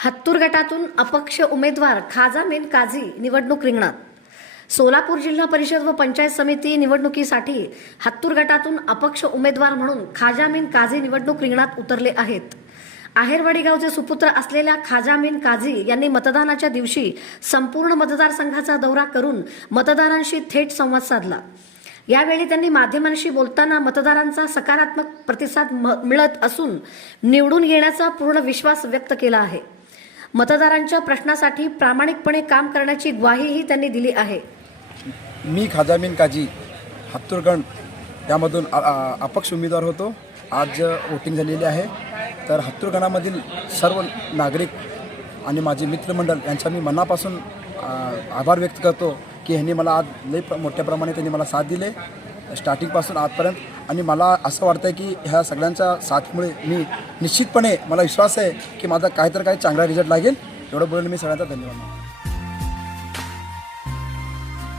हत्तूर गटातून अपक्ष उमेदवार खाजा मेन काझी निवडणूक रिंगणात। सोलापूर जिल्हा परिषद व पंचायत समिती निवडणुकीसाठी हत्तूर गटातून अपक्ष उमेदवार म्हणून खाजा मेन काझी निवडणूक रिंगणात उतरले आहेत। आहेरवाडी गावचे सुपुत्र असलेल्या खाजा मेन काझी यांनी मतदानाच्या दिवशी संपूर्ण मतदारसंघाचा दौरा करून मतदारांशी थेट संवाद साधला। यावेळी त्यांनी माध्यमांशी बोलताना मतदारांचा सकारात्मक प्रतिसाद मिळत असून निवडून येण्याचा पूर्ण विश्वास व्यक्त केला आहे। मतदारांच्या प्रश्नासाठी प्रामाणिकपणे काम करण्याची ग्वाहीही त्यांनी दिली आहे। मी खाजा मेन काझी हत्तूरगण यामधून अपक्ष उमेदवार होतो। आज वोटिंग झालेली आहे। तर हत्तूरगणामधील सर्व नागरिक आणि माझे मित्रमंडळ यांचा मी मनापासून आभार व्यक्त करतो की ह्यांनी मला आज लई मोठ्या प्रमाणे त्यांनी मला साथ दिले स्टार्टिंगपासून आजपर्यंत। आणि मला असं वाटतं की ह्या सगळ्यांच्या साथमुळे मी निश्चितपणे मला विश्वास आहे की माझा काही चांगला रिझल्ट लागेल। एवढं बोलून मी सगळ्यांचा धन्यवाद।